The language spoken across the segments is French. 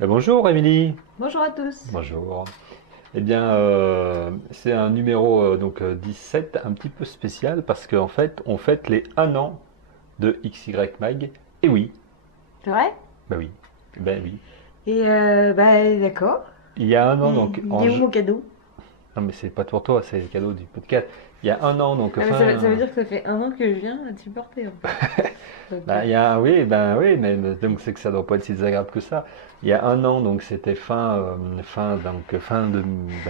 Bonjour Émilie. Bonjour à tous. Bonjour. Eh bien, c'est un numéro 17 un petit peu spécial parce qu'en fait, on fête les 1 an de XY Mag. Et oui, C'est vrai? bah oui, ben oui. Et d'accord. Il y a 1 an, Il, donc il est où mon cadeau? Non, mais c'est pas pour toi, c'est le cadeau du podcast. Il y a 1 an, donc Ah, mais ça veut dire que ça fait 1 an que je viens à te supporter en fait. Donc, il y a, oui, ben oui, mais donc c'est que ça doit pas être si désagréable que ça. Il y a 1 an, donc c'était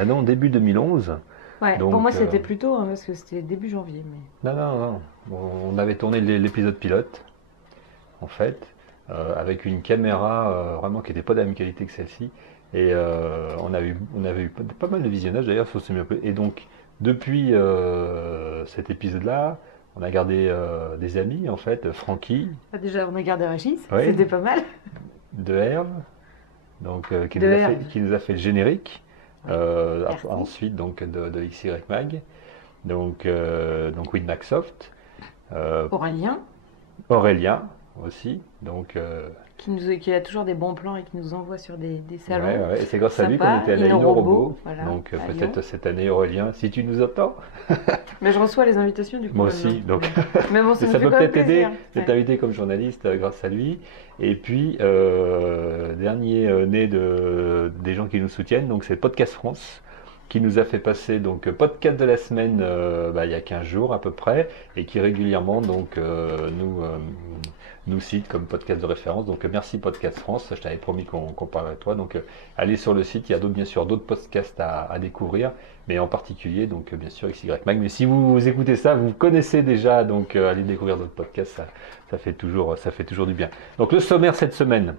non, début 2011. ouais, pour moi Donc, c'était plus tôt hein, parce que c'était début janvier. Mais... non, non, non. On avait tourné l'épisode pilote, en fait, avec une caméra vraiment qui n'était pas de la même qualité que celle-ci. Et on avait eu pas mal de visionnage d'ailleurs sur ce mieux. Et donc, depuis cet épisode-là, on a gardé des amis, en fait, Francky, Ah, déjà, on a gardé Régis, oui, c'était pas mal. de Herve, donc, De Herve. qui nous a fait le générique. Oui, merci. Ensuite, donc, de XY Mag, donc Winmacsoft, euh, Aurélien, Aurélien aussi. Donc, qui a toujours des bons plans et qui nous envoie sur des ouais, salons ouais. Et c'est grâce à lui qu'on sympas. était à la InnoRobot, InnoRobot. voilà, Donc, à Lyon. peut-être cette année, Aurélien, si tu nous entends, Mais je reçois les invitations du coup moi maintenant. aussi. Donc, Mais bon, et ça nous ça fait peut quand même peut-être aider plaisir. d'être Ouais. invité comme journaliste grâce à lui. Et puis, dernier né des gens qui nous soutiennent, donc c'est Podcast France qui nous a fait passer donc podcast de la semaine il y a 15 jours à peu près et qui régulièrement nous cite comme podcast de référence. Donc merci Podcast France, je t'avais promis qu'on parlerait de toi. Donc allez sur le site, il y a bien sûr d'autres podcasts à découvrir, mais en particulier donc bien sûr XY Mag. Mais si vous écoutez ça, vous connaissez déjà, donc allez découvrir d'autres podcasts, ça fait toujours du bien. Donc le sommaire cette semaine,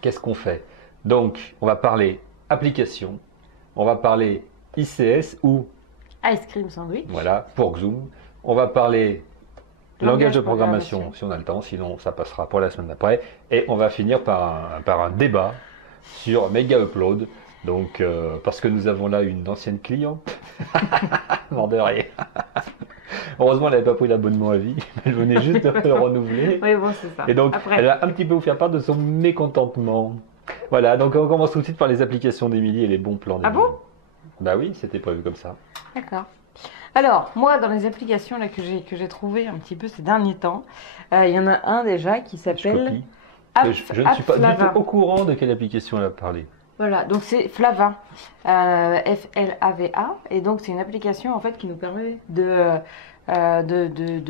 qu'est-ce qu'on fait? Donc on va parler application, on va parler ICS ou Ice cream sandwich, voilà pour Zoom, on va parler langage de langage programmation, programmation. si on a le temps, sinon ça passera pour la semaine d'après. Et on va finir par un débat sur Mega Upload. Donc, parce que nous avons là une ancienne cliente, mort de rire. Heureusement, elle n'avait pas pris l'abonnement à vie, elle venait juste de le renouveler. Oui, bon, c'est ça. Et donc, elle Après. va un petit peu vous faire part de son mécontentement. Voilà, donc on commence tout de suite par les applications d'Emilie et les bons plans Ah d'Emilie. bon? Bah oui, c'était prévu comme ça. D'accord. Alors, moi, dans les applications là, que j'ai trouvées un petit peu ces derniers temps, il y en a un déjà qui Je s'appelle copie. Je ne suis pas du tout Flava. au courant de quelle application elle a parlé. Voilà, donc c'est Flava, Flava, et donc c'est une application en fait qui nous permet de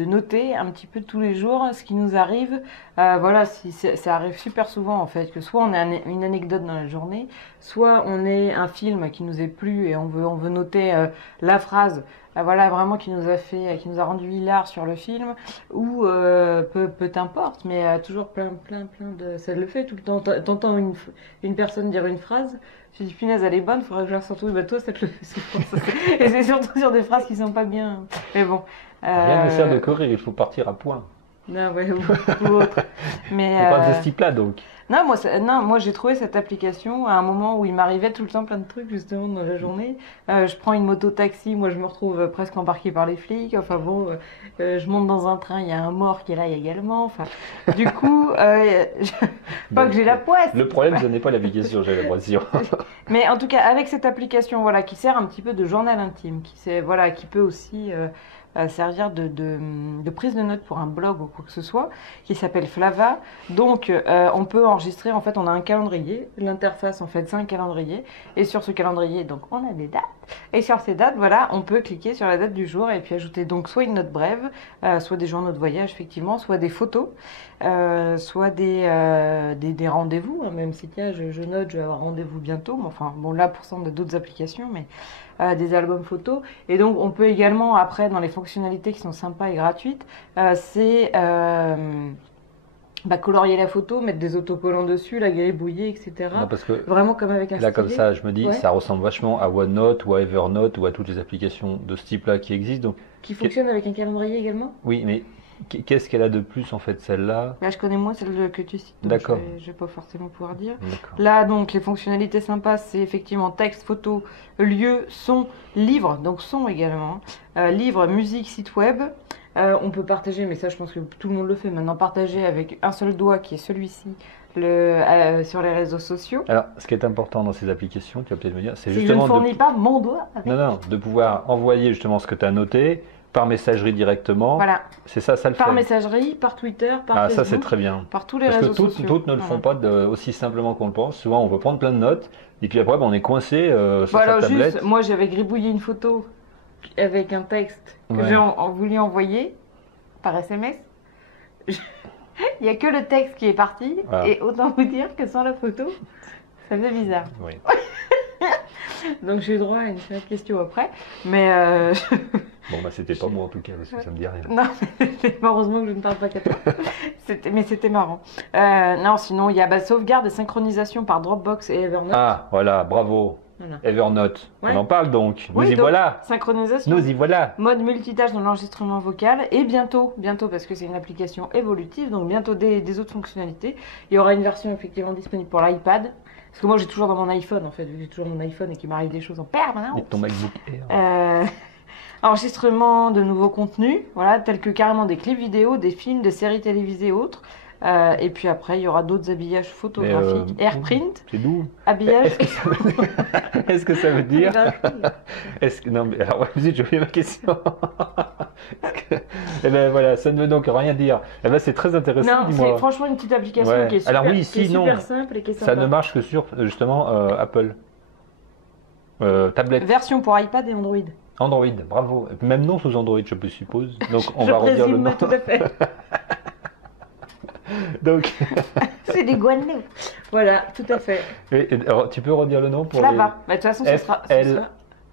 noter un petit peu tous les jours ce qui nous arrive. Voilà, si ça arrive super souvent en fait, que soit on a une anecdote dans la journée, soit on est un film qui nous est plu et on veut noter la phrase. Voilà, vraiment qui nous a rendu hilar sur le film, ou peu importe, mais toujours plein de. Ça le fait tout le temps. T'entends une personne dire une phrase, tu dis punaise elle est bonne, faudrait que je la ressorte. Oui, bah toi ça te le fait souvent. Et c'est surtout sur des phrases qui sont pas bien. Mais bon. Rien ne sert de courir, il faut partir à point. Non, ouais, ou autre. Mais Des phrases de ce type-là, donc. non, moi j'ai trouvé cette application à un moment où il m'arrivait tout le temps plein de trucs justement dans la journée. Je prends une moto taxi, moi je me retrouve presque embarquée par les flics. Enfin bon, je monte dans un train, il y a un mort qui est là également. Enfin, du coup, pas que Donc, j'ai la poisse. le problème, ce n'est pas l'application, j'ai l'impression. Mais en tout cas, avec cette application, voilà, qui sert un petit peu de journal intime, voilà, qui peut aussi servir de prise de notes pour un blog ou quoi que ce soit, qui s'appelle Flava. Donc, on peut enregistrer, en fait, on a un calendrier. L'interface, en fait, c'est un calendrier. Et sur ce calendrier, donc, on a des dates. Et sur ces dates, voilà, on peut cliquer sur la date du jour et puis ajouter donc soit une note brève, soit des journaux de voyage, effectivement, soit des photos, soit des rendez-vous, hein, même si tiens, je note, je vais avoir rendez-vous bientôt. Mais enfin, bon, là, pour ça, on a d'autres applications, mais des albums photos. Et donc, on peut également, après, dans les fonctionnalités qui sont sympas et gratuites, c'est colorier la photo, mettre des autocollants dessus, la gribouiller, Non, etc. parce que Vraiment comme avec un là, comme stylet. ça, je me dis, Ouais. ça ressemble vachement à OneNote ou à Evernote ou à toutes les applications de ce type-là qui existent. Donc, Qui fonctionne avec un calendrier également. oui, mais qu'est-ce qu'elle a de plus, en fait, celle-là? Là, je connais moins celle que tu cites, donc D'accord, je vais pas forcément pouvoir dire. d'accord. Là, donc, les fonctionnalités sympas, c'est effectivement texte, photo, lieu, son, livre, donc son également. Livre, musique, site web. On peut partager, mais ça, je pense que tout le monde le fait maintenant, partager avec un seul doigt, qui est celui-ci, sur les réseaux sociaux. Alors, ce qui est important dans ces applications, tu vas peut-être me dire, c'est Si je ne justement fournis pas mon doigt avec. non, de pouvoir envoyer justement ce que tu as noté par messagerie directement. Voilà. C'est ça le fait. Par messagerie, par Twitter, par Ah, Facebook. ça c'est très bien. Par tous les Parce que réseaux sociaux. toutes ne le font pas aussi simplement qu'on le pense. Souvent, on veut prendre plein de notes et puis après, on est coincé sur Voilà, sa tablette. juste, moi j'avais gribouillé une photo avec un texte que j'ai voulu envoyer par SMS. Il n'y a que le texte qui est parti Voilà. et autant vous dire que sans la photo, ça faisait bizarre. Oui. Donc j'ai eu droit à une série de questions après. Mais Bon, bah, c'était pas moi en tout cas, parce que ça me dit rien. non, heureusement que je ne parle pas qu'à toi. Mais c'était marrant. Non, sinon il y a sauvegarde et synchronisation par Dropbox et Evernote. Ah, voilà, bravo. Voilà. Evernote. Ouais. On en parle donc. Oui, Nous y donc, voilà. Synchronisation. Nous y voilà. Mode multitâche dans l'enregistrement vocal et bientôt parce que c'est une application évolutive, donc bientôt des autres fonctionnalités. Il y aura une version effectivement disponible pour l'iPad. Parce que moi j'ai toujours dans mon iPhone en fait, vu que j'ai toujours mon iPhone et qu'il m'arrive des choses en permanence. Et ton MacBook Air. Enregistrement de nouveaux contenus, voilà, tels que carrément des clips vidéo, des films, des séries télévisées et autres. Et puis après, il y aura d'autres habillages photographiques, AirPrint, C'est doux. habillage. Est-ce que ça veut dire Non, mais alors, j'ai oublié ma question. Eh ben voilà, ça ne veut donc rien dire. Eh ben c'est très intéressant. Non, dis-moi. c'est franchement une petite application Ouais. qui est super, Alors oui, qui est sinon, super simple et qui est Ça sympa. ne marche que sur justement Apple. Tablette. Version pour iPad et Android. Android, bravo. Même nom sous Android, je suppose. Donc on Je va redire le présume, nom. tout à fait. Donc, C'est des guanelets. Voilà, tout à fait. alors, tu peux redire le nom pour Flava. Bah, de toute façon, ce sera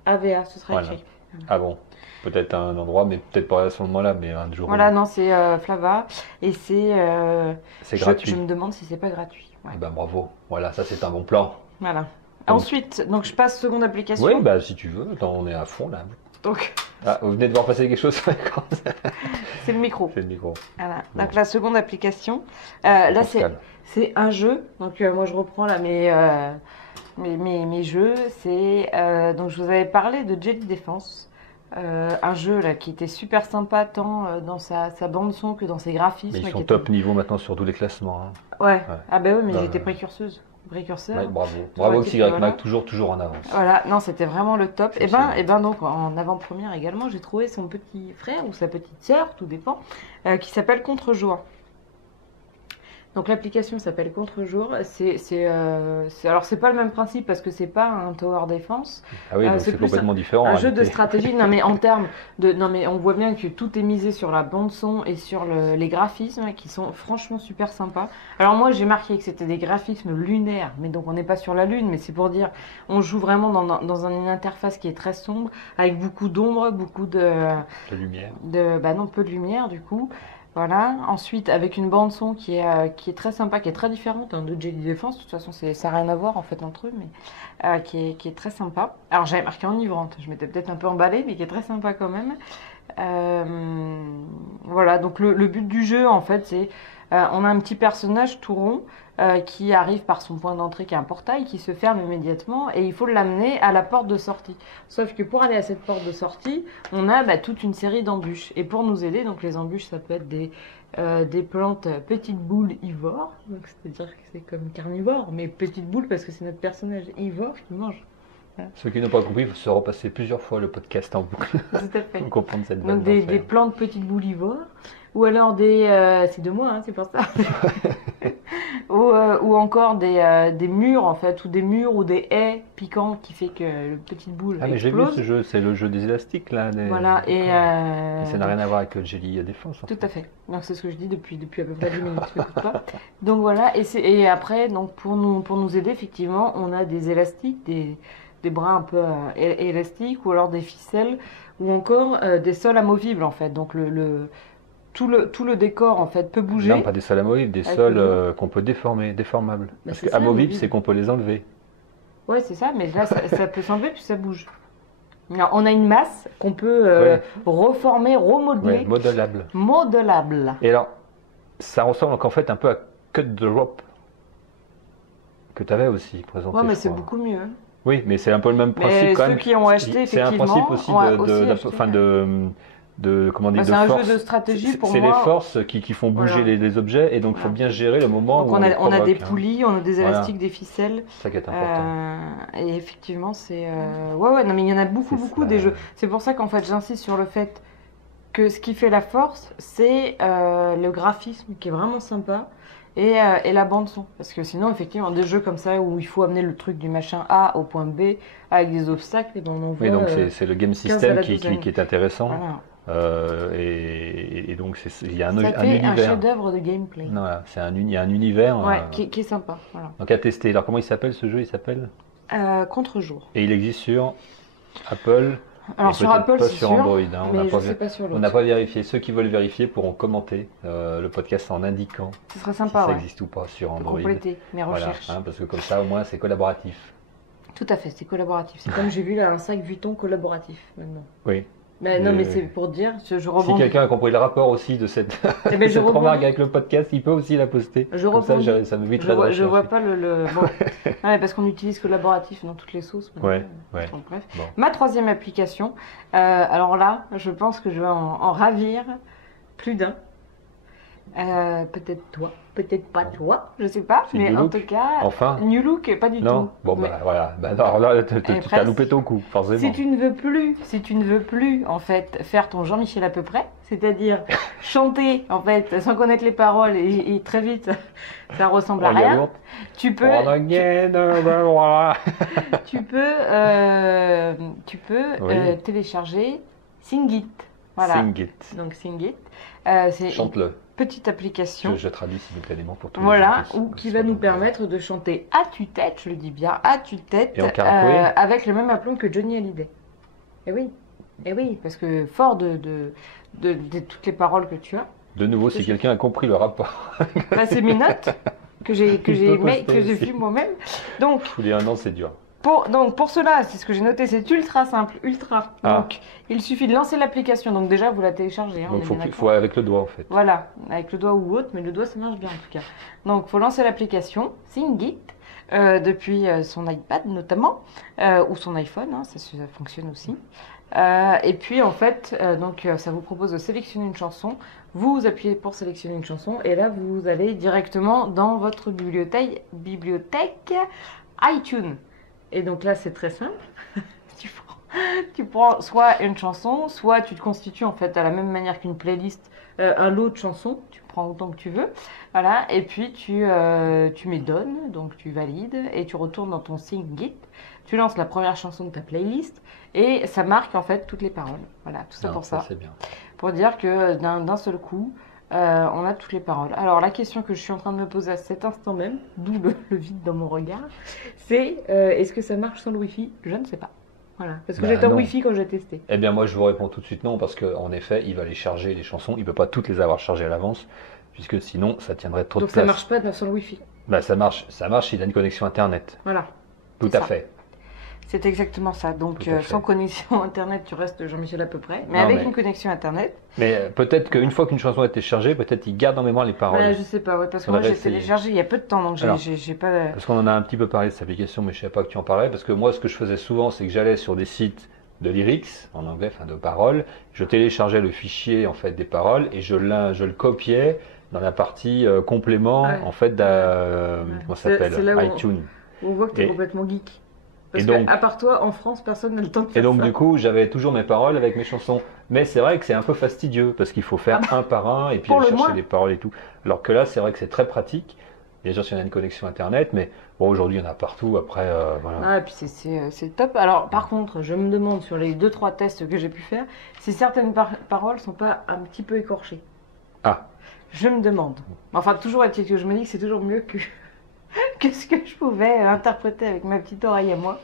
AVA, ce sera Voilà. écrit. Ah bon, peut-être un endroit, mais peut-être pas à ce moment-là, mais un jour. Voilà, non, c'est Flava. Et c'est. C'est gratuit. Je me demande si c'est pas gratuit. Ouais. Eh ben bravo. Voilà, ça c'est un bon plan. Voilà. Donc- Ensuite, donc je passe seconde application. Oui, bah si tu veux. Attends, on est à fond là. Donc, Ah, vous venez de voir passer quelque chose sur l'écran. c'est le micro. C'est le micro. Voilà. Bon. Donc la seconde application. Là, On se calme. c'est un jeu. Donc moi, je reprends là mes jeux. C'est donc je vous avais parlé de Jelly Defense. Un jeu là qui était super sympa tant dans sa bande son que dans ses graphismes. Mais ils qui sont était- top niveau maintenant sur tous les classements. Hein. Ouais. Ah bah oui, mais Ouais, j'étais ouais. précurseur. Ouais, bravo. Bravo été, XY voilà. Mac, toujours en avance. Voilà, non, c'était vraiment le top. Excellent. Et ben donc en avant-première également, j'ai trouvé son petit frère ou sa petite sœur, tout dépend, qui s'appelle Contre-jour. Donc l'application s'appelle Contre-jour. Alors c'est pas le même principe parce que c'est pas un tower defense, Ah oui, donc c'est c'est plus complètement différent. un en jeu de réalité. stratégie. Non mais en termes de, non mais on voit bien que tout est misé sur la bande son et sur les graphismes qui sont franchement super sympas. Alors moi j'ai marqué que c'était des graphismes lunaires, mais donc on n'est pas sur la lune, mais c'est pour dire on joue vraiment dans une interface qui est très sombre avec beaucoup d'ombre, beaucoup de La lumière. bah non, peu de lumière du coup. Voilà. Ensuite, avec une bande son qui est très sympa, qui est très différente de Jelly Defense. De toute façon, ça n'a rien à voir en fait entre eux, mais qui est très sympa. Alors j'avais marqué enivrante. Je m'étais peut-être un peu emballée, mais qui est très sympa quand même. Voilà. Donc le but du jeu en fait, c'est on a un petit personnage tout rond qui arrive par son point d'entrée qui est un portail qui se ferme immédiatement et il faut l'amener à la porte de sortie. Sauf que pour aller à cette porte de sortie, on a toute une série d'embûches. Et pour nous aider, donc les embûches, ça peut être des plantes petites boules ivores, donc c'est-à-dire que c'est comme carnivore, mais petites boules parce que c'est notre personnage ivore qui mange. Ceux qui n'ont pas compris, il faut se repasser plusieurs fois le podcast en boucle Tout à fait. pour comprendre cette vanne Donc des d'enfer. plantes petites boules ivores, ou alors c'est de moi, hein, c'est pour ça. ou encore des murs en fait, ou des murs ou des haies piquants qui fait que le petite boule Ah mais j'ai vu explose. ce jeu, c'est le jeu des élastiques là. Voilà, et ça n'a rien à voir avec le Jelly Défense. tout à fait. Donc c'est ce que je dis depuis à peu près 10 minutes. Je m'écoute pas. Donc voilà, et après, donc pour nous aider, effectivement, on a des élastiques, des bras un peu élastiques, ou alors des ficelles, ou encore des sols amovibles en fait. Donc tout le décor en fait peut bouger. Non, pas des sols amovibles, des Avec sols le qu'on peut déformer, déformables. Parce c'est que ça, amovible, amovible. c'est qu'on peut les enlever. Ouais, c'est ça, mais là ça peut s'enlever puis ça bouge. Alors, on a une masse qu'on peut Ouais. reformer, remodeler, Ouais, modelable. modelable. Et alors, ça ressemble donc en fait un peu à Cut the Rope que tu avais aussi présenté. Ouais, mais je c'est crois. beaucoup mieux. Oui, mais c'est un peu le même principe Mais quand ceux même. qui ont acheté, C'est un effectivement, principe aussi ont de, aussi de- acheté, enfin, de, comment dire, Bah, c'est un jeu de stratégie pour C'est moi. les forces qui font bouger Voilà. les objets et donc il faut Voilà. bien gérer le moment Donc où on a des provoque, hein. poulies, on a des Voilà. élastiques, des ficelles. C'est ça qui est important. Et effectivement, c'est. Ouais, non, mais il y en a beaucoup, C'est beaucoup ça. des jeux. C'est pour ça qu'en fait, j'insiste sur le fait que ce qui fait la force, c'est le graphisme qui est vraiment sympa et la bande-son. Parce que sinon, effectivement, des jeux comme ça où il faut amener le truc du machin A au point B avec des obstacles, et ben on en voit. Oui, donc c'est le game 15 à system la qui douzaine. est intéressant. Voilà. Et donc il y a un Ça fait un univers. chef-d'œuvre de gameplay. Non, voilà, il y a un univers. Ouais, qui est sympa. Voilà. Donc à tester. Alors comment il s'appelle ce jeu? Il s'appelle Contre-jour. Et il existe sur Apple. Alors et sur peut-être Apple, pas c'est sur sûr, Android. Hein. mais je sais pas sur On l'autre. n'a pas vérifié. Ceux qui veulent vérifier pourront commenter le podcast en indiquant Ce serait si sympa, ça ouais. existe ou pas sur Pour Android. compléter mes Voilà, recherches. hein, parce que comme ça au moins c'est collaboratif. Tout à fait, c'est collaboratif. C'est comme j'ai vu là un sac Vuitton collaboratif maintenant. Oui. Mais non, mais c'est pour dire, je Si rebondis. quelqu'un a compris le rapport aussi de cette, Eh ben, je cette rebondis. remarque avec le podcast, il peut aussi la poster. Je Comme ça, rebondis. ça me vite Je de vois, rechercher. je vois pas le... Bon. Ouais, parce qu'on utilise collaboratif dans toutes les sauces. maintenant. Ouais, ouais. Donc, bref. Bon. Ma troisième application, alors là, je pense que je vais en ravir plus d'un. Peut-être toi, peut-être pas toi, je sais pas, C'est mais New en Look. tout cas, Enfin, New Look, pas du non. tout. Bon Mais bah voilà. Bah alors là, tu presque. as loupé ton coup, forcément. si tu ne veux plus en fait faire ton Jean-Michel à peu près, c'est-à-dire chanter en fait sans connaître les paroles et très vite ça ressemble à Oh, rien. yaourt. Tu peux, On again, voilà. tu peux Oui. télécharger Singit. Voilà. Sing it. Donc Singit, c'est une Chante-le. petite application. Je traduis simultanément pour tous les Voilà, gens ou qui va nous permettre de chanter à tue-tête, je le dis bien, à tue-tête, Et en karaoké avec le même aplomb que Johnny Hallyday. Et oui, parce que fort de toutes les paroles que tu as, De nouveau, si quelqu'un a compris le rapport, bah, c'est mes notes que j'ai peut poster aussi. vues moi-même. Donc je vous dis un an, c'est dur. pour cela, c'est ce que j'ai noté, c'est ultra simple, ultra. Ah. Donc il suffit de lancer l'application, donc déjà vous la téléchargez. Hein, on Donc est faut, bien d'accord. faut avec le doigt en fait. Voilà, avec le doigt ou autre, mais le doigt ça marche bien en tout cas. Donc il faut lancer l'application Singit depuis son iPad notamment, ou son iPhone, hein, ça fonctionne aussi. Et puis en fait, ça vous propose de sélectionner une chanson, vous appuyez pour sélectionner une chanson, et là vous allez directement dans votre bibliothèque iTunes. Et donc là c'est très simple. Tu prends soit une chanson, soit tu te constitues en fait à la même manière qu'une playlist, un lot de chansons, tu prends autant que tu veux, voilà, et puis tu mets Done, donc tu valides, et tu retournes dans ton Singit, tu lances la première chanson de ta playlist, et ça marque en fait toutes les paroles, voilà, tout ça Non, pour ça, c'est bien. pour dire que d'un seul coup, on a toutes les paroles. Alors la question que je suis en train de me poser à cet instant même, d'où le vide dans mon regard, c'est est-ce que ça marche sans le Wi-Fi? Je ne sais pas. Voilà, parce que Bah, j'étais en non. Wi-Fi quand j'ai testé. Eh bien, moi, je vous réponds tout de suite non, parce qu'en effet, il va les charger, les chansons. Il ne peut pas toutes les avoir chargées à l'avance, puisque sinon, ça tiendrait trop Donc de ça place. marche pas sans le Wi-Fi. Bah, ça marche s'il a une connexion Internet. Voilà, Tout C'est à ça. fait. c'est exactement ça. Donc Tout à fait. sans connexion Internet, tu restes Jean-Michel à peu près. Mais Non, avec mais- une connexion Internet, Mais peut-être qu'une fois qu'une chanson a été chargée, peut-être il garde en mémoire les paroles. bah, je sais pas, ouais, parce que Faudrait moi j'ai essayer. téléchargé il y a peu de temps, donc Alors. j'ai pas... Parce qu'on en a un petit peu parlé de cette application, mais je ne savais pas que tu en parlais. Parce que moi, ce que je faisais souvent, c'est que j'allais sur des sites de lyrics, en anglais, enfin de paroles. Je téléchargeais le fichier en fait des paroles et je le copiais dans la partie complément Ouais. en fait comment ça C'est là s'appelle où iTunes. on voit que t'es Et- complètement geek. Parce et que donc- à part toi, en France, personne n'a le temps de Et faire donc ça. du coup, j'avais toujours mes paroles avec mes chansons. Mais c'est vrai que c'est un peu fastidieux parce qu'il faut faire un par un et puis Pour aller le chercher moins. les paroles et tout. Alors que là, c'est vrai que c'est très pratique. Bien sûr, si on a une connexion Internet, mais bon, aujourd'hui, il y en a partout. Après, voilà. Ah, et puis c'est top. Alors, par contre, je me demande sur les 2-3 tests que j'ai pu faire si certaines paroles sont pas un petit peu écorchées. Ah. Je me demande. Enfin, toujours est-il que je me dis que c'est toujours mieux que, que ce que je pouvais interpréter avec ma petite oreille à moi.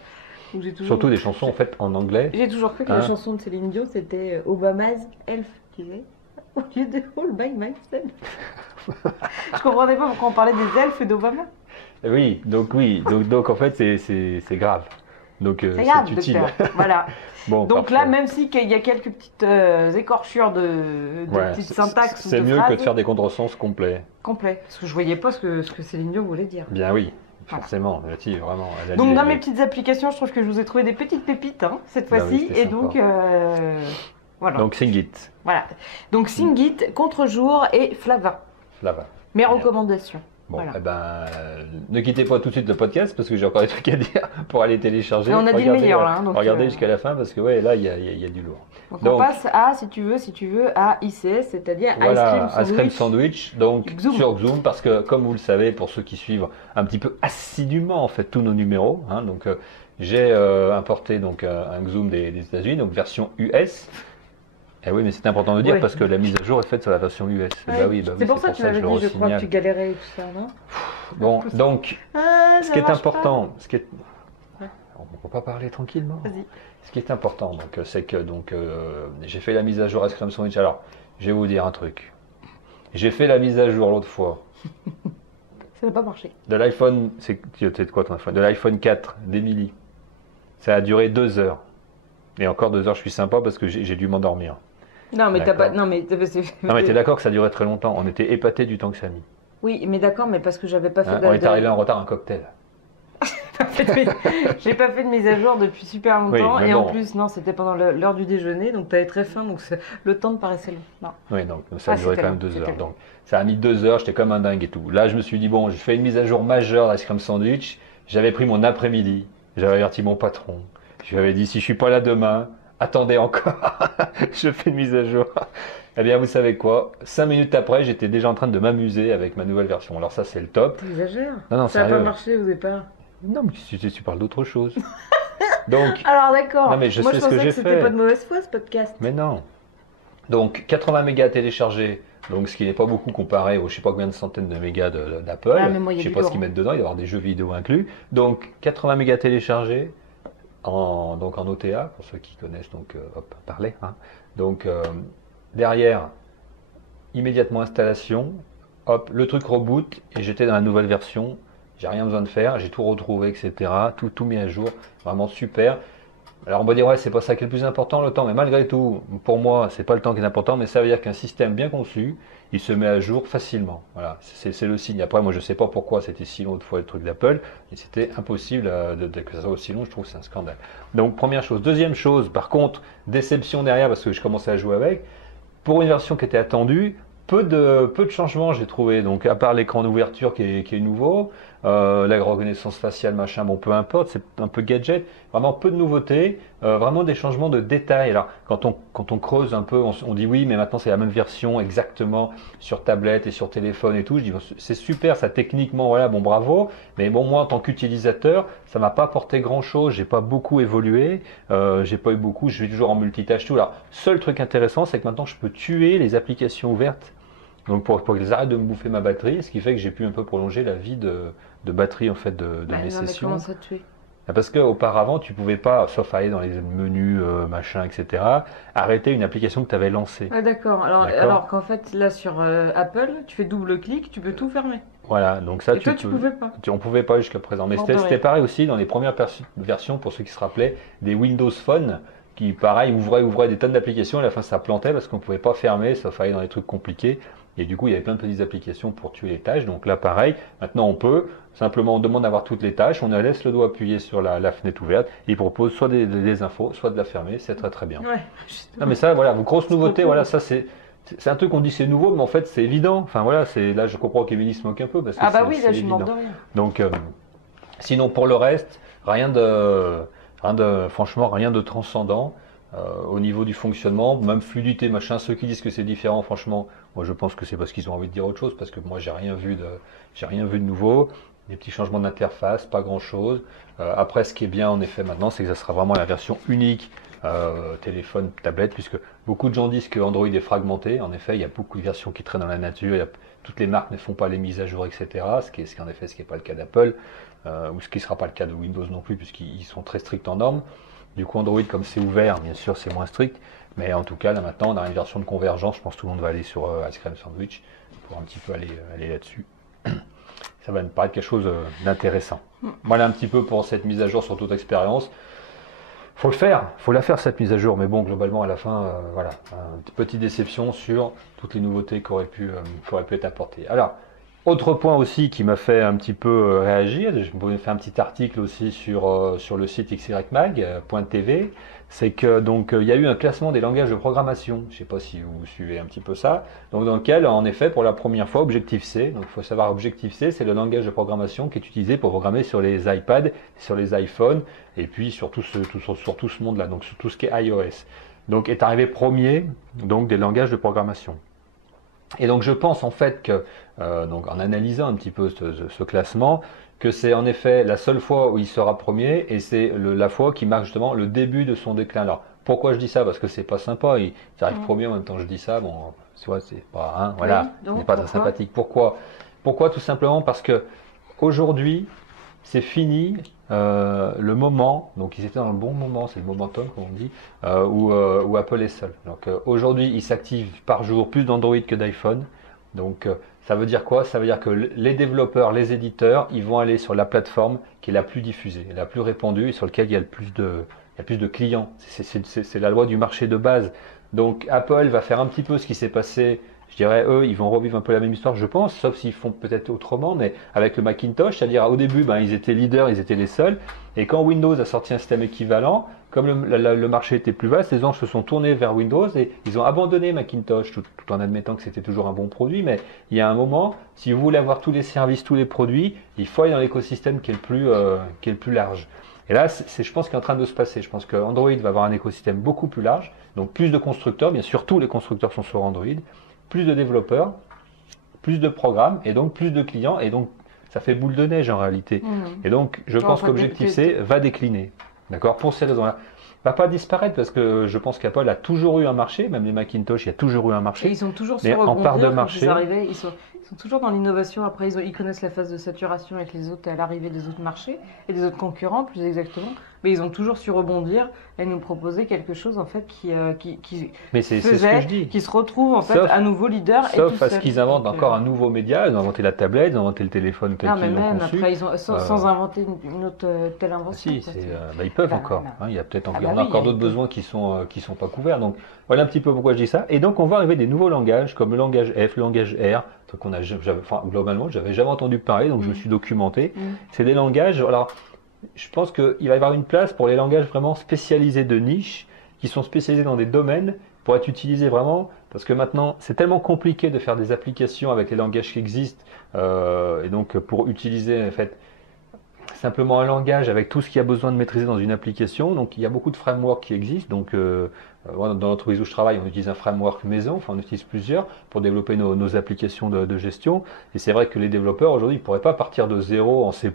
Donc, Surtout des chansons en fait en anglais. J'ai toujours cru que Hein la chanson de Céline Dion c'était Obama's Elf, tu sais, au lieu de All by Myself. Je comprenais pas pourquoi on parlait des elfes et d'Obama. Oui, donc en fait c'est grave. Donc C'est grave, c'est utile. docteur. Voilà. Bon, Donc parfait. là, même si qu'il y a quelques petites écorchures de Ouais, petites c'est- syntaxes ou c'est de mieux phrases, que de faire des contresens complets. complet. Parce que je voyais pas ce que Céline Dion voulait dire. Bien oui, Voilà. forcément. Là-dessus, vraiment. elle a Donc lu dans les- mes petites applications, je trouve que je vous ai trouvé des petites pépites hein, cette Bah oui, fois-ci. c'était Et sympa. donc, Voilà. Donc Singit, Voilà. Donc Singit, Contre-jour et Flava. Flava. Mes Bien. recommandations. Bon, Voilà. eh ben, ne quittez pas tout de suite le podcast parce que j'ai encore des trucs à dire pour aller télécharger. Et on a dit le meilleur, là, hein, donc, regardez jusqu'à la fin parce que ouais, là, il y a du lourd. Donc, on passe à, si tu veux, à ICS, c'est-à-dire Voilà, Ice Cream Ice Cream Sandwich, donc Xoom. sur Xoom, parce que comme vous le savez, pour ceux qui suivent un petit peu assidûment en fait tous nos numéros, hein, donc j'ai importé donc un Xoom des États-Unis, donc version US. Eh oui, mais c'est important de dire Ouais. parce que la mise à jour est faite sur la version US. Ouais. Bah oui, C'est pour ça que tu m'avais je le dit, je crois, que resignale. tu galérais et tout ça, non? Bon, donc, Ah, ce ça qui est marche important, ce qui est... Ouais. On ne peut pas parler tranquillement. Vas-y. Ce qui est important, donc, c'est que donc, j'ai fait la mise à jour Ice Cream Sandwich. Alors, je vais vous dire un truc. J'ai fait la mise à jour l'autre fois Ça n'a pas marché. de l'iPhone. C'était de quoi ton iPhone? De l'iPhone 4 d'Emily. Ça a duré 2 heures. Et encore 2 heures, je suis sympa parce que j'ai dû m'endormir. Non, mais t'as pas. D'accord. Non, mais. Non, mais t'es d'accord que ça a duré très longtemps. On était épatés du temps que ça a mis. Oui, mais d'accord, mais parce que j'avais pas fait Hein, de. on est arrivé en retard à un cocktail. J'ai pas fait de mise à jour depuis super longtemps. Oui, mais Et en bon. plus, non, c'était pendant l'heure du déjeuner, donc t'avais très faim, donc le temps te paraissait long. Non. Oui, donc ça a Ah, duré c'était quand même long, 2 c'était heures. long. Donc ça a mis 2 heures, j'étais comme un dingue et tout. Là, je me suis dit, bon, je fais une mise à jour majeure d'Ice Cream Sandwich. J'avais pris mon après-midi, j'avais averti mon patron. Je lui avais dit, si je suis pas là demain, attendez encore, je fais une mise à jour. Eh bien, vous savez quoi? 5 minutes après, j'étais déjà en train de m'amuser avec ma nouvelle version. Alors ça, c'est le top. T'exagères. Non, non, Ça n'a pas sérieux. marché, vous avez pas. Non, mais tu parles d'autre chose. Donc, Alors d'accord. Non, mais je Moi, sais je ce que pensais j'ai que c'était fait. pas de mauvaise foi ce podcast. mais non. Donc 80 mégas téléchargés, donc ce qui n'est pas beaucoup comparé aux je sais pas combien de centaines de mégas d'Apple. Ah, mais moi, il y a Je sais du pas ce lourd, qu'ils hein. mettent dedans, il va y avoir des jeux vidéo inclus. Donc 80 mégas téléchargés donc en OTA, pour ceux qui connaissent, donc hop, parler. Hein. Donc derrière, immédiatement installation, hop, le truc reboot et j'étais dans la nouvelle version. J'ai rien besoin de faire, j'ai tout retrouvé, etc. Tout mis à jour, vraiment super. Alors on va dire ouais c'est pas ça qui est le plus important le temps, mais malgré tout pour moi c'est pas le temps qui est important, mais ça veut dire qu'un système bien conçu il se met à jour facilement. Voilà, c'est le signe. Après moi je sais pas pourquoi c'était si long autrefois le truc d'Apple, et c'était impossible que ça soit aussi long. Je trouve que c'est un scandale. Donc première chose. Deuxième chose, par contre déception derrière parce que je commençais à jouer avec. Pour une version qui était attendue, peu de changements j'ai trouvé. Donc à part l'écran d'ouverture qui est nouveau, la reconnaissance faciale machin, bon peu importe, c'est un peu gadget, vraiment peu de nouveautés, vraiment des changements de détails. Alors quand on creuse un peu, on dit oui mais maintenant c'est la même version exactement sur tablette et sur téléphone et tout. Je dis bon, c'est super ça techniquement, voilà bon bravo, mais bon moi en tant qu'utilisateur ça m'a pas apporté grand chose, j'ai pas beaucoup évolué, j'ai pas eu beaucoup, je suis toujours en multitâche tout. Alors seul truc intéressant c'est que maintenant je peux tuer les applications ouvertes. Donc pour qu'elles arrêtent de me bouffer ma batterie, ce qui fait que j'ai pu un peu prolonger la vie de batterie en fait de Bah, mes non, mais sessions. comment ça te tuer? Parce qu'auparavant tu pouvais pas, sauf aller dans les menus machin etc, arrêter une application que tu avais lancée. Ah d'accord. D'accord. Alors qu'en fait là sur Apple, tu fais double-clic, tu peux tout fermer. Voilà, donc ça Et toi tu pouvais pas. on pouvait pas jusqu'à présent. Mais Mort de c'était rire. pareil aussi dans les premières versions pour ceux qui se rappelaient des Windows Phone qui pareil ouvraient des tonnes d'applications et à la fin ça plantait parce qu'on pouvait pas fermer, sauf aller dans les trucs compliqués. Et du coup, il y avait plein de petites applications pour tuer les tâches. Donc là, pareil, maintenant on peut, simplement on demande d'avoir toutes les tâches, on laisse le doigt appuyé sur la fenêtre ouverte, et il propose soit des infos, soit de la fermer, c'est très très bien. Ouais. Non mais ça, voilà, vos grosses C'est nouveautés, trop voilà, cool. ça c'est un truc qu'on dit c'est nouveau, mais en fait c'est évident. Enfin voilà, là je comprends qu'Emilie se moque un peu parce que Ah bah c'est oui, là c'est je suis morte évident. de rire. Donc sinon pour le reste, franchement rien de transcendant. Au niveau du fonctionnement, même fluidité, machin, ceux qui disent que c'est différent, franchement, moi je pense que c'est parce qu'ils ont envie de dire autre chose, parce que moi j'ai rien vu de nouveau. Des petits changements d'interface, pas grand chose. Après, ce qui est bien en effet maintenant, c'est que ça sera vraiment la version unique téléphone, tablette, puisque beaucoup de gens disent que Android est fragmenté. En effet, il y a beaucoup de versions qui traînent dans la nature. Toutes les marques ne font pas les mises à jour, etc. Ce qui est en effet ce qui n'est pas le cas d'Apple, ou ce qui ne sera pas le cas de Windows non plus, puisqu'ils sont très stricts en normes. Du coup, Android, comme c'est ouvert, bien sûr, c'est moins strict. Mais en tout cas, là maintenant, on a une version de convergence. Je pense que tout le monde va aller sur Ice Cream Sandwich pour un petit peu aller là-dessus. Ça va me paraître quelque chose d'intéressant. Voilà un petit peu pour cette mise à jour sur toute expérience. Faut le faire, faut la faire cette mise à jour. Mais bon, globalement, à la fin, voilà, une petite déception sur toutes les nouveautés qui auraient pu être apportées. Alors, Autre point aussi qui m'a fait un petit peu réagir, je me fait un petit article aussi sur le site xymag.tv, c'est que donc il y a eu un classement des langages de programmation, je ne sais pas si vous suivez un petit peu ça, donc dans lequel en effet pour la première fois Objective-C, donc il faut savoir Objective-C c'est le langage de programmation qui est utilisé pour programmer sur les iPads, sur les iPhones et puis sur tout ce monde-là, donc sur tout ce qui est iOS. Donc est arrivé premier donc des langages de programmation. Et donc je pense en fait que, donc en analysant un petit peu ce classement, que c'est en effet la seule fois où il sera premier et c'est la fois qui marque justement le début de son déclin. Alors pourquoi je dis ça? Parce que c'est pas sympa, il arrive premier en même temps que je dis ça, bon, tu vois, c'est pas, hein, voilà, Oui, c'est pas très sympathique. Pourquoi? Tout simplement parce que aujourd'hui, c'est fini le moment, donc ils étaient dans le bon moment, c'est le momentum comme on dit, où Apple est seul. Donc aujourd'hui, il s'active par jour plus d'Android que d'iPhone. Donc ça veut dire quoi? Ça veut dire que les développeurs, les éditeurs, ils vont aller sur la plateforme qui est la plus diffusée, la plus répandue et sur laquelle il y a il y a plus de clients. C'est la loi du marché de base. Donc Apple va faire un petit peu ce qui s'est passé. Je dirais, eux, ils vont revivre un peu la même histoire, je pense, sauf s'ils font peut-être autrement, mais avec le Macintosh, c'est-à-dire au début, ben, ils étaient leaders, ils étaient les seuls, et quand Windows a sorti un système équivalent, comme le marché était plus vaste, les gens se sont tournés vers Windows et ils ont abandonné Macintosh, tout en admettant que c'était toujours un bon produit, mais il y a un moment, si vous voulez avoir tous les services, tous les produits, il faut aller dans l'écosystème qui est le plus large. Et là, je pense, qu'il est en train de se passer. Je pense que Android va avoir un écosystème beaucoup plus large, donc plus de constructeurs, bien sûr, tous les constructeurs sont sur Android, plus de développeurs, plus de programmes et donc plus de clients et donc ça fait boule de neige en réalité. Et donc je pense qu'Objective-C va décliner. D'accord? Pour ces raisons-là. Va pas disparaître parce que je pense qu'Apple a toujours eu un marché, même les Macintosh, il y a toujours eu un marché. Et ils sont toujours mais sur en part de marché. Ils sont toujours dans l'innovation. Après, ils connaissent la phase de saturation avec les autres, à l'arrivée des autres marchés et des autres concurrents, plus exactement. Mais ils ont toujours su rebondir et nous proposer quelque chose en fait mais c'est ce que je dis. Qui se retrouve en fait à nouveau leader. Sauf parce qu'ils inventent encore un nouveau média. Ils ont inventé la tablette, ils ont inventé le téléphone tel qu'ils l'ont conçu. Après, ils ont, sans inventer une autre telle invention. Si, ils peuvent encore. Hein, il y a peut-être on a encore d'autres besoins qui sont pas couverts. Donc voilà un petit peu pourquoi je dis ça. Et donc on va arriver des nouveaux langages comme le langage F, le langage R. Globalement, j'avais jamais entendu parler, donc je me suis documenté. C'est des langages. Alors je pense qu'il va y avoir une place pour les langages vraiment spécialisés de niche, qui sont spécialisés dans des domaines, pour être utilisés vraiment, parce que maintenant c'est tellement compliqué de faire des applications avec les langages qui existent, et donc pour utiliser en fait simplement un langage avec tout ce qu'il y a besoin de maîtriser dans une application. Donc il y a beaucoup de frameworks qui existent. Donc dans l'entreprise où je travaille, on utilise un framework maison, enfin on utilise plusieurs pour développer nos applications de gestion. Et c'est vrai que les développeurs aujourd'hui ne pourraient pas partir de zéro en C++,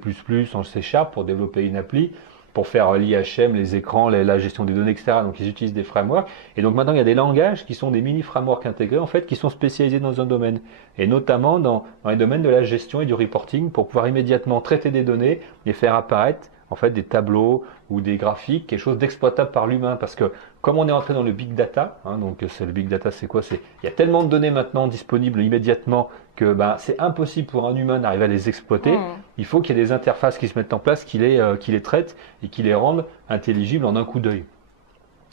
en C# pour développer une appli, pour faire l'IHM, les écrans, la gestion des données, etc. Donc ils utilisent des frameworks. Et donc maintenant il y a des langages qui sont des mini-frameworks intégrés en fait, qui sont spécialisés dans un domaine. Et notamment dans les domaines de la gestion et du reporting pour pouvoir immédiatement traiter des données et faire apparaître en fait des tableaux ou des graphiques, quelque chose d'exploitable par l'humain. Parce que comme on est entré dans le big data, donc c'est le big data, c'est quoi? Il y a tellement de données maintenant disponibles immédiatement que c'est impossible pour un humain d'arriver à les exploiter. Il faut qu'il y ait des interfaces qui se mettent en place, qui les traitent et qui les rendent intelligibles en un coup d'œil.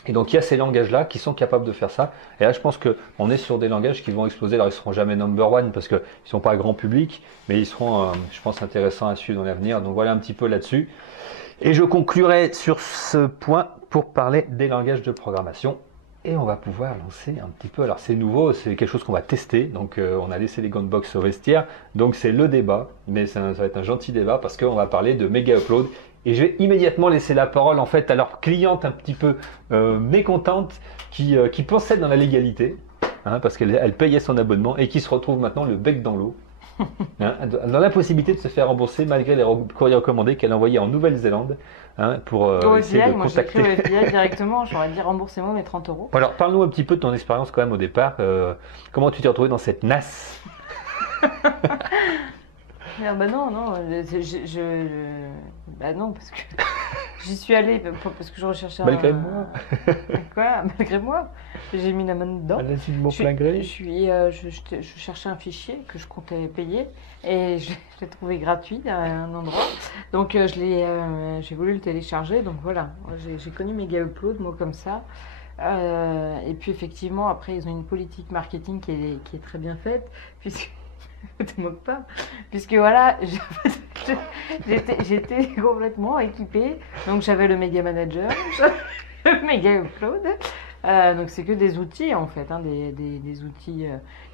Et donc il y a ces langages-là qui sont capables de faire ça. Et là je pense qu'on est sur des langages qui vont exploser. Alors ils ne seront jamais number one parce qu'ils ne sont pas grand public, mais ils seront, je pense, intéressants à suivre dans l'avenir. Donc voilà un petit peu là-dessus. Et je conclurai sur ce point pour parler des langages de programmation. Et on va pouvoir lancer un petit peu. Alors c'est nouveau, c'est quelque chose qu'on va tester. Donc on a laissé les Gunbox au vestiaire. Donc c'est le débat, mais ça va être un gentil débat parce qu'on va parler de Mega Upload. Et je vais immédiatement laisser la parole en fait à leur cliente un petit peu mécontente qui pensait dans la légalité, parce qu'elle payait son abonnement et qui se retrouve maintenant le bec dans l'eau, dans l'impossibilité de se faire rembourser malgré les courriers recommandés qu'elle envoyait en Nouvelle-Zélande pour essayer de contacter. Moi j'ai écrit au FBI directement, j'aurais dit remboursez-moi mes 30 €. Alors parle-nous un petit peu de ton expérience quand même au départ. Comment tu t'es retrouvé dans cette nasse? Non, non, parce que j'y suis allée parce que je recherchais malgré moi. Quoi? Malgré moi? J'ai mis la main dedans. Je cherchais un fichier que je comptais payer et je l'ai trouvé gratuit à un endroit. Donc j'ai voulu le télécharger. Donc voilà, j'ai connu Mega Upload, moi comme ça. Et puis effectivement, après ils ont une politique marketing qui est très bien faite puisque Je te moque pas. Puisque voilà, j'étais complètement équipée. Donc j'avais le Media Manager, le Mega Upload. Donc c'est que des outils en fait, hein, des outils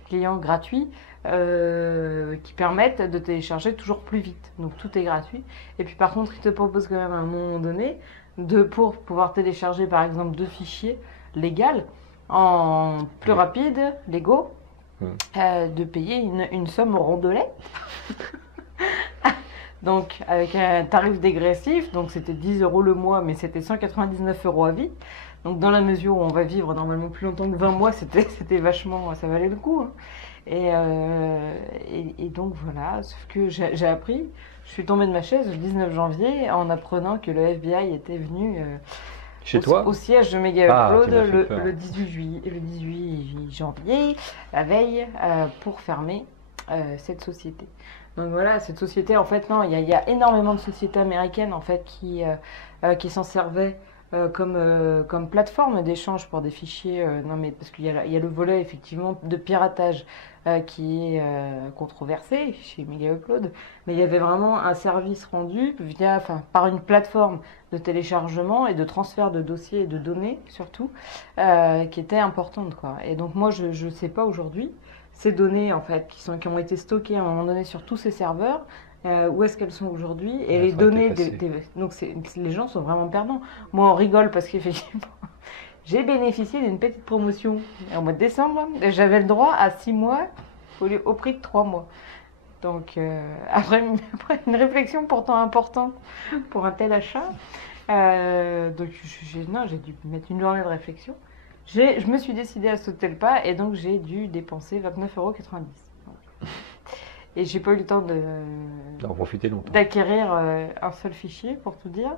clients gratuits qui permettent de télécharger toujours plus vite. Donc tout est gratuit. Et puis par contre, ils te proposent quand même à un moment donné pour pouvoir télécharger par exemple 2 fichiers légaux en plus rapide, légaux, de payer une somme rondelette. Donc avec un tarif dégressif, donc c'était 10 € le mois, mais c'était 199 € à vie. Donc dans la mesure où on va vivre normalement plus longtemps que 20 mois, c'était vachement, ça valait le coup. Hein. Et donc voilà, sauf que j'ai appris, je suis tombée de ma chaise le 19 janvier en apprenant que le FBI était venu Chez toi au siège de Mega Upload le 18 janvier, la veille, pour fermer cette société. Donc voilà, cette société, en fait, non, il y a énormément de sociétés américaines en fait qui s'en servaient comme plateforme d'échange pour des fichiers. Non, mais parce qu'il y a le volet effectivement de piratage qui est controversé chez Mega Upload, mais il y avait vraiment un service rendu par une plateforme de téléchargement et de transfert de dossiers et de données surtout, qui était importante, quoi. Et donc moi, je ne sais pas aujourd'hui ces données en fait qui ont été stockées à un moment donné sur tous ces serveurs. Où est-ce qu'elles sont aujourd'hui et les données donc les gens sont vraiment perdants. Moi on rigole parce qu'effectivement j'ai bénéficié d'une petite promotion au mois de décembre. J'avais le droit à 6 mois au prix de 3 mois. Donc après une réflexion pourtant importante pour un tel achat, donc j'ai dû mettre une journée de réflexion. Je me suis décidée à sauter le pas et donc j'ai dû dépenser 29,90 €. Et j'ai pas eu le temps d'en profiter longtemps. D'acquérir un seul fichier pour tout dire,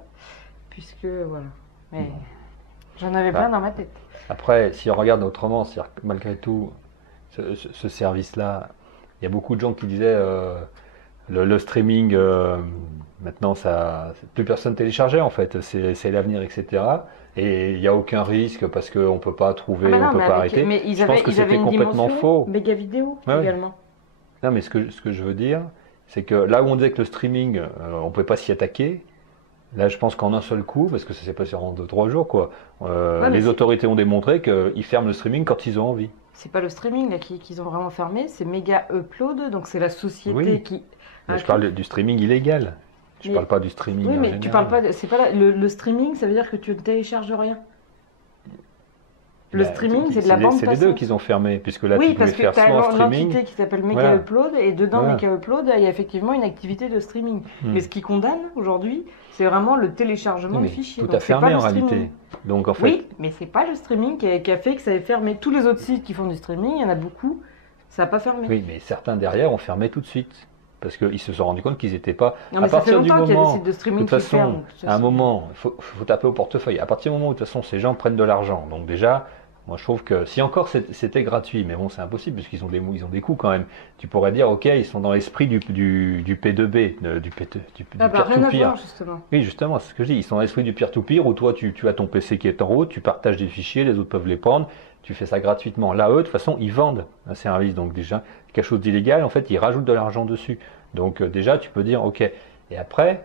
puisque voilà. Mais j'en avais plein dans ma tête. Après, si on regarde autrement, c'est-à-dire que malgré tout, ce service-là, il y a beaucoup de gens qui disaient le streaming, maintenant, plus personne téléchargeait en fait, c'est l'avenir, etc. Et il n'y a aucun risque parce qu'on ne peut pas trouver, on ne peut pas arrêter. Mais je pense que c'était complètement faux. Méga vidéo également. Non, mais ce que je veux dire, c'est que là où on disait que le streaming, on ne pouvait pas s'y attaquer, là je pense qu'en un seul coup, parce que ça s'est passé en 2-3 jours, quoi, les autorités ont démontré qu'ils ferment le streaming quand ils ont envie. C'est pas le streaming là qu'ils ont vraiment fermé, c'est Mega Upload, donc c'est la société qui. Mais je parle du streaming illégal. Je parle pas du streaming. Oui, mais tu parles pas. C'est pas le streaming, ça veut dire que tu ne télécharges rien. Le streaming, c'est de la bande passante. C'est les deux qu'ils ont fermé, puisque là tu pouvais faire soit en streaming. Oui, parce que tu as l'entité qui s'appelle Mega Upload, et dedans Mega Upload, il y a effectivement une activité de streaming. Mais ce qui condamne aujourd'hui, c'est vraiment le téléchargement de fichiers. Tout a fermé en réalité. Donc en fait. Oui, mais c'est pas le streaming qui a fait que ça ait fermé. Tous les autres sites qui font du streaming, il y en a beaucoup, ça n'a pas fermé. Oui, mais certains derrière ont fermé tout de suite. Parce qu'ils se sont rendus compte qu'ils n'étaient pas. Non, mais ça fait longtemps qu'il y a des sites de streaming qui ferment. À un moment, il faut taper au portefeuille. À partir du moment où, de toute façon, ces gens prennent de l'argent, donc déjà, moi je trouve que si encore c'était gratuit, mais bon, c'est impossible, puisqu'ils ont des coûts quand même. Tu pourrais dire, ok, ils sont dans l'esprit du P2B, du peer-to-peer. Justement. Oui, justement, c'est ce que je dis. Ils sont dans l'esprit du peer-to-peer, où toi, tu as ton PC qui est en route, tu partages des fichiers, les autres peuvent les prendre. Tu fais ça gratuitement. Là, eux, de toute façon, ils vendent un service. Donc déjà, quelque chose d'illégal, en fait, ils rajoutent de l'argent dessus. Donc déjà, tu peux dire, ok. Et après,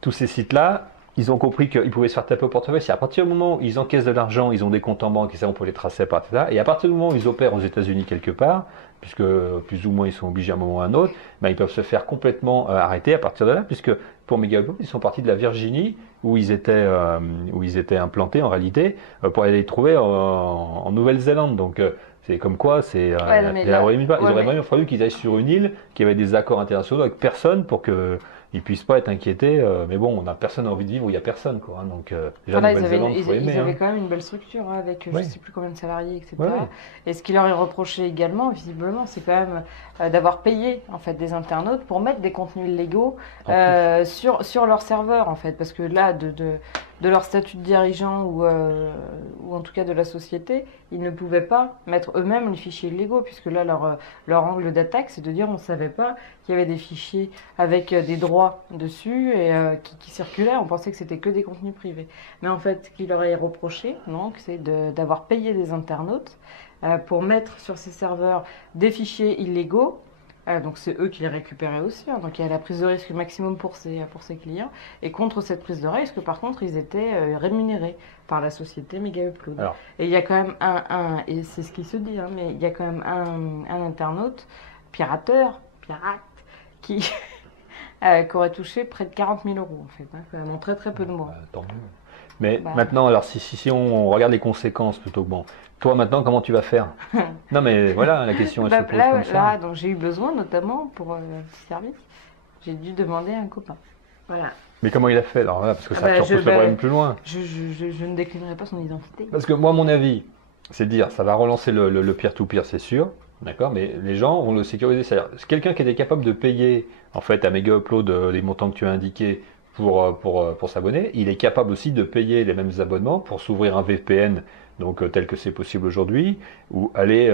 tous ces sites-là, ils ont compris qu'ils pouvaient se faire taper au portefeuille. C'est à partir du moment où ils encaissent de l'argent, ils ont des comptes en banque, et ça, on peut les tracer par etc. Et à partir du moment où ils opèrent aux États-Unis quelque part, puisque plus ou moins ils sont obligés à un moment ou à un autre, ben, ils peuvent se faire complètement arrêter à partir de là, puisque pour Mega Upload, ils sont partis de la Virginie, où ils étaient implantés en réalité, pour aller les trouver en Nouvelle-Zélande. Donc c'est comme quoi, ils auraient vraiment fallu qu'ils aillent sur une île qui avait des accords internationaux avec personne pour qu'ils ne puissent pas être inquiétés. Mais bon, personne n'a envie de vivre où il n'y a personne, quoi. Hein. Donc déjà, Nouvelle-Zélande, il faut aimer. Ils avaient quand même une belle structure hein, avec je ne sais plus combien de salariés, etc. Et ce qui leur est reproché également, visiblement, c'est quand même d'avoir payé en fait des internautes pour mettre des contenus illégaux sur leur serveur, en fait, parce que là, de leur statut de dirigeant ou en tout cas de la société, ils ne pouvaient pas mettre eux-mêmes les fichiers illégaux, puisque là, leur angle d'attaque, c'est de dire on ne savait pas qu'il y avait des fichiers avec des droits dessus et qui circulaient, on pensait que c'était que des contenus privés. Mais en fait, ce qui leur est reproché, donc, c'est d'avoir payé des internautes pour mettre sur ces serveurs des fichiers illégaux Donc c'est eux qui les récupéraient aussi, hein. Donc il y a la prise de risque maximum pour ces clients. Et contre cette prise de risque, par contre, ils étaient rémunérés par la société Mega Upload. Alors, Et il y a quand même et c'est ce qui se dit, hein, mais il y a quand même un internaute, pirate, qui, qui aurait touché près de 40 000 euros, en fait, hein, quand même, en très très peu de mois. tant mieux. Mais Bah. maintenant, alors si on regarde les conséquences plutôt que bon, toi maintenant, comment tu vas faire? Non, mais voilà, la question, elle se pose comme ça. Là, donc j'ai eu besoin, notamment pour ce service, j'ai dû demander à un copain. Voilà. Mais comment il a fait? Alors voilà, parce que ça repousse le problème plus loin. Je ne déclinerai pas son identité. Parce que moi, mon avis, c'est de dire, ça va relancer le peer-to-peer, c'est sûr, d'accord, mais les gens vont le sécuriser. C'est-à-dire, quelqu'un qui était capable de payer, en fait, à Mega Upload les montants que tu as indiqués pour s'abonner, il est capable aussi de payer les mêmes abonnements pour s'ouvrir un VPN, donc tel que c'est possible aujourd'hui, ou aller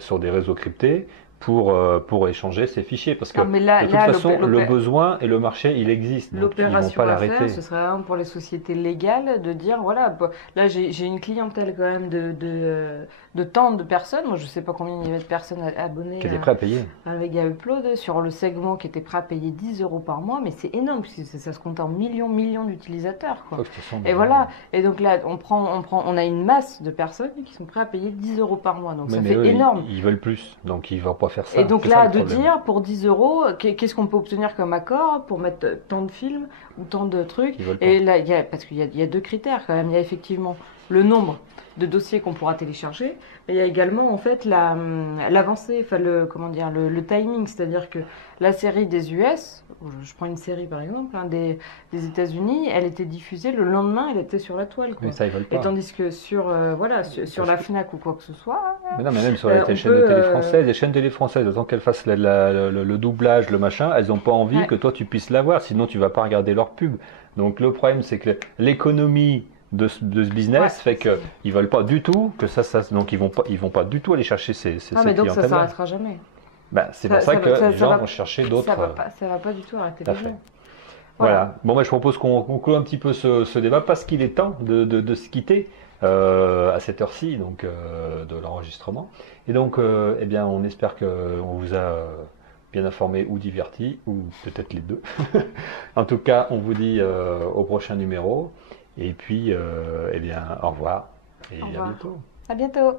sur des réseaux cryptés pour échanger ces fichiers. Parce que Non, mais là, de toute façon, le besoin et le marché, il existe. Donc ils vont l'opération pas à faire, l'arrêter. ce serait vraiment pour les sociétés légales de dire, voilà, là j'ai une clientèle quand même de tant de personnes. Moi, je sais pas combien il y avait de personnes abonnées Qui étaient prêts à payer. à Mega Upload sur le segment qui était prêt à payer 10 euros par mois, mais c'est énorme, parce que ça se compte en millions d'utilisateurs, quoi. Oh, je te sens Et bien. voilà. Et donc là, on a une masse de personnes qui sont prêtes à payer 10 euros par mois. Donc ça Mais fait eux, énorme. ils veulent plus, donc ils vont pas faire ça. Et donc C'est là, ça, le de problème. dire pour 10 euros, qu'est-ce qu'on peut obtenir comme accord pour mettre tant de films ou tant de trucs. Ils veulent pas. Et là, parce qu'il y a deux critères quand même. Il y a effectivement le nombre de dossiers qu'on pourra télécharger, mais il y a également en fait l'avancée, enfin comment dire, le timing, c'est-à-dire que la série des US, je prends une série par exemple, hein, des États-Unis, elle était diffusée le lendemain, elle était sur la toile, quoi. Mais ça, ils veulent Et pas. tandis que sur la Fnac ou quoi que ce soit, Mais non, mais même sur les on chaînes de télé peut, françaises, les chaînes télé françaises, le temps qu'elles fassent le doublage, le machin, elles n'ont pas envie Ouais. que toi tu puisses l'avoir, sinon tu vas pas regarder leur pub. Donc le problème, c'est que l'économie de ce business Ouais. fait que ils veulent pas du tout que ça, donc ils vont pas du tout aller chercher ces Ah, mais donc ça clientèles-là. s'arrêtera jamais. Bah, c'est Ça- pour ça ça que va- ça- les ça gens va- vont chercher d'autres. Ça va pas du tout arrêter Tout à les fait. gens. Voilà. Bon, bah, je propose qu'on conclue un petit peu ce débat parce qu'il est temps de se quitter à cette heure-ci donc de l'enregistrement. Et donc, eh bien, on espère qu'on vous a bien informé ou diverti, ou peut-être les deux. En tout cas, on vous dit au prochain numéro. Et puis, eh bien, au revoir et Au à revoir. bientôt. À bientôt.